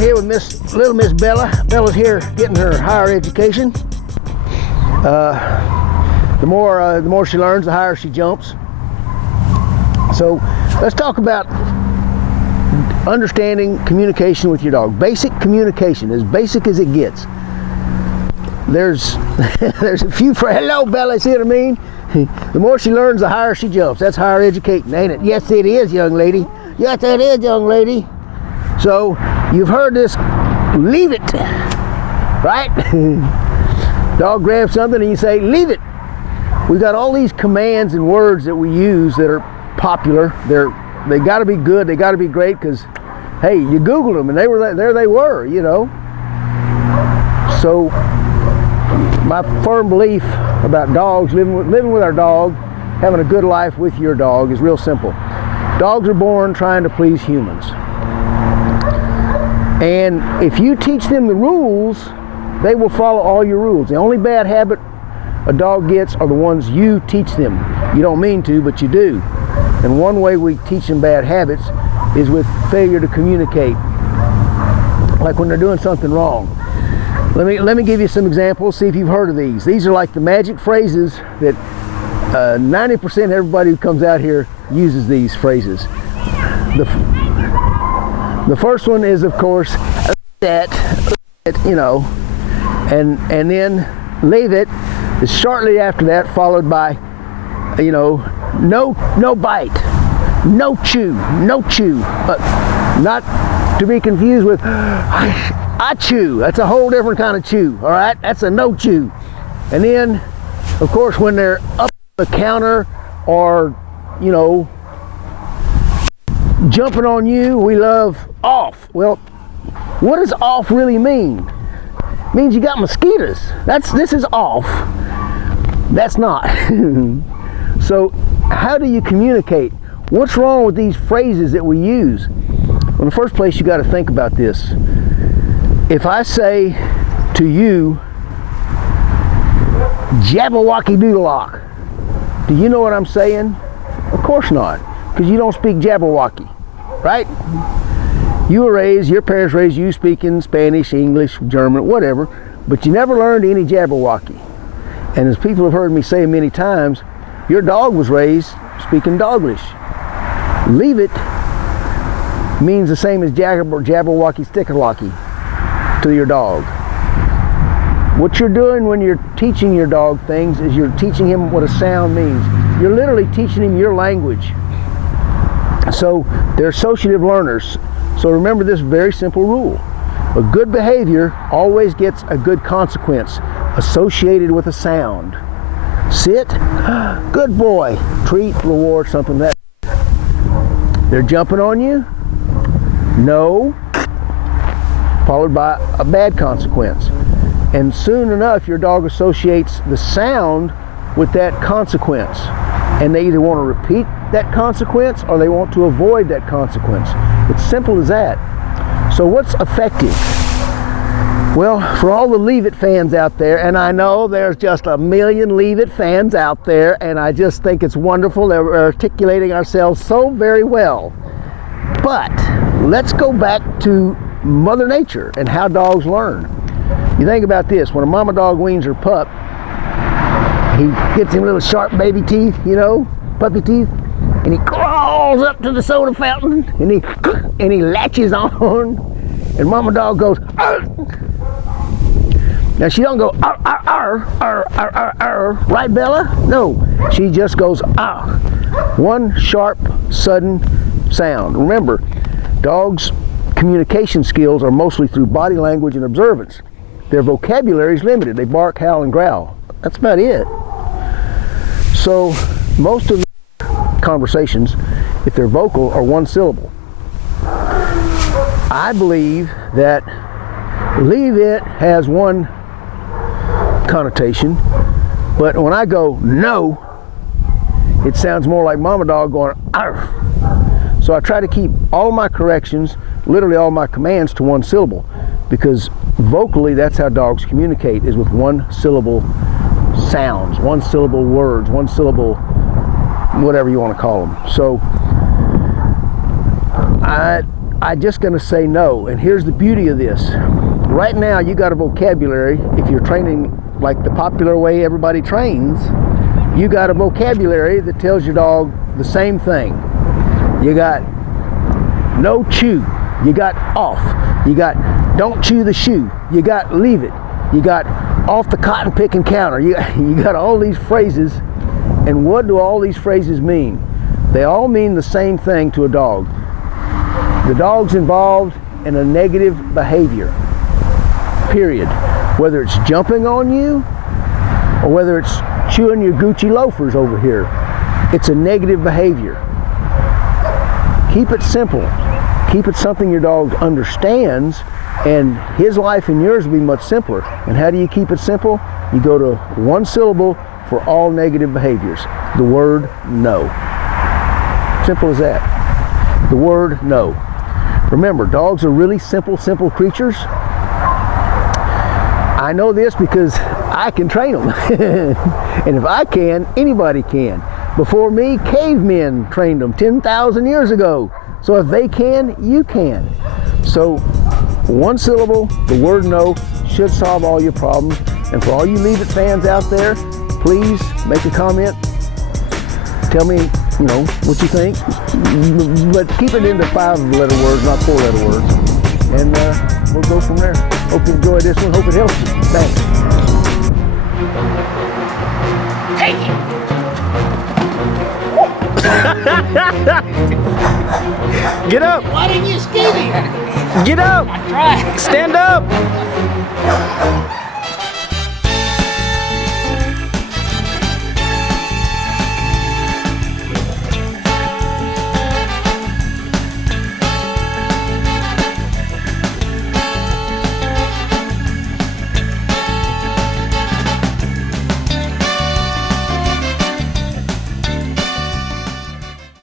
right here with little Miss Bella. Bella's here getting her higher education. The more she learns, the higher she jumps. So let's talk about understanding communication with your dog. Basic communication, as basic as it gets. There's a few hello Bella, see what I mean? The more she learns, the higher she jumps. That's higher educating, ain't it? Yes, it is, young lady. Yes, it is, young lady. So you've heard this, leave it, right? Dog grabs something and you say, leave it. We've got all these commands and words that we use that are popular. They got to be good. They got to be great because, hey, you Googled them and there they were, you know. So my firm belief about dogs, living with our dog, having a good life with your dog is real simple. Dogs are born trying to please humans. And if you teach them the rules, they will follow all your rules. The only bad habit a dog gets are the ones you teach them. You don't mean to, but you do. And one way we teach them bad habits is with failure to communicate. Like when they're doing something wrong. Let me give you some examples, see if you've heard of these. These are like the magic phrases that 90% of everybody who comes out here uses these phrases. The first one is, of course, that, you know, and then leave it is shortly after that, followed by, you know, no bite, no chew, not to be confused with I chew. That's a whole different kind of chew. All right, that's a no chew. And then, of course, when they're up the counter or, you know, jumping on you, we love off. Well, what does off really mean? It means you got mosquitoes. This is off. That's not. So how do you communicate? What's wrong with these phrases that we use? Well, in the first place, you got to think about this. If I say to you, Jabberwocky Doodlelock, do you know what I'm saying? Of course not, because you don't speak Jabberwocky, right? Your parents raised you speaking Spanish, English, German, whatever, but you never learned any Jabberwocky. And as people have heard me say many times, your dog was raised speaking Doglish. Leave it means the same as Jabberwocky Stickerlocky to your dog. What you're doing when you're teaching your dog things is you're teaching him what a sound means. You're literally teaching him your language. So they're associative learners. So remember this very simple rule. A good behavior always gets a good consequence associated with a sound. Sit, good boy, treat, reward, something like that. They're jumping on you, no, followed by a bad consequence. And soon enough, your dog associates the sound with that consequence. And they either want to repeat that consequence or they want to avoid that consequence. It's simple as that. So what's effective? Well, for all the Leave It fans out there, and I know there's just a million Leave It fans out there, and I just think it's wonderful that we're articulating ourselves so very well. But let's go back to Mother Nature and how dogs learn. You think about this, when a mama dog weans her pup, he gets him little sharp baby teeth, you know, puppy teeth, and he crawls up to the soda fountain and he latches on, and mama dog goes, arr! Now she don't go arr, arr, arr, arr, arr, arr, right Bella? No, she just goes arr. One sharp, sudden sound. Remember, dogs' communication skills are mostly through body language and observance. Their vocabulary is limited. They bark, howl, and growl. That's about it. So most of the conversations, if they're vocal, are one syllable. I believe that leave it has one connotation, but when I go no, it sounds more like mama dog going arf. So I try to keep all my corrections, literally all my commands, to one syllable, because vocally that's how dogs communicate, is with one syllable sounds, one syllable words, one syllable whatever you want to call them. So I'm just going to say no. And here's the beauty of this. Right now, you got a vocabulary. If you're training like the popular way everybody trains, you got a vocabulary that tells your dog the same thing. You got no chew. You got off. You got don't chew the shoe. You got leave it. You got off the cotton pick and counter. You got all these phrases. And what do all these phrases mean? They all mean the same thing to a dog. The dog's involved in a negative behavior, period. Whether it's jumping on you or whether it's chewing your Gucci loafers over here, it's a negative behavior. Keep it simple. Keep it something your dog understands, and his life and yours will be much simpler. And how do you keep it simple? You go to one syllable for all negative behaviors. The word no. Simple as that. The word no. Remember, dogs are really simple creatures. I know this because I can train them. And if I can, anybody can. Before me, cavemen trained them 10,000 years ago. So if they can, you can. So one syllable, the word no, should solve all your problems. And for all you Leave It fans out there, please make a comment. Tell me, what you think. But keep it into 5-letter words, not 4-letter words. And we'll go from there. Hope you enjoyed this one. Hope it helps you. Thanks. Take it! Get up! Why didn't you skinny? Get up! I tried. Stand up!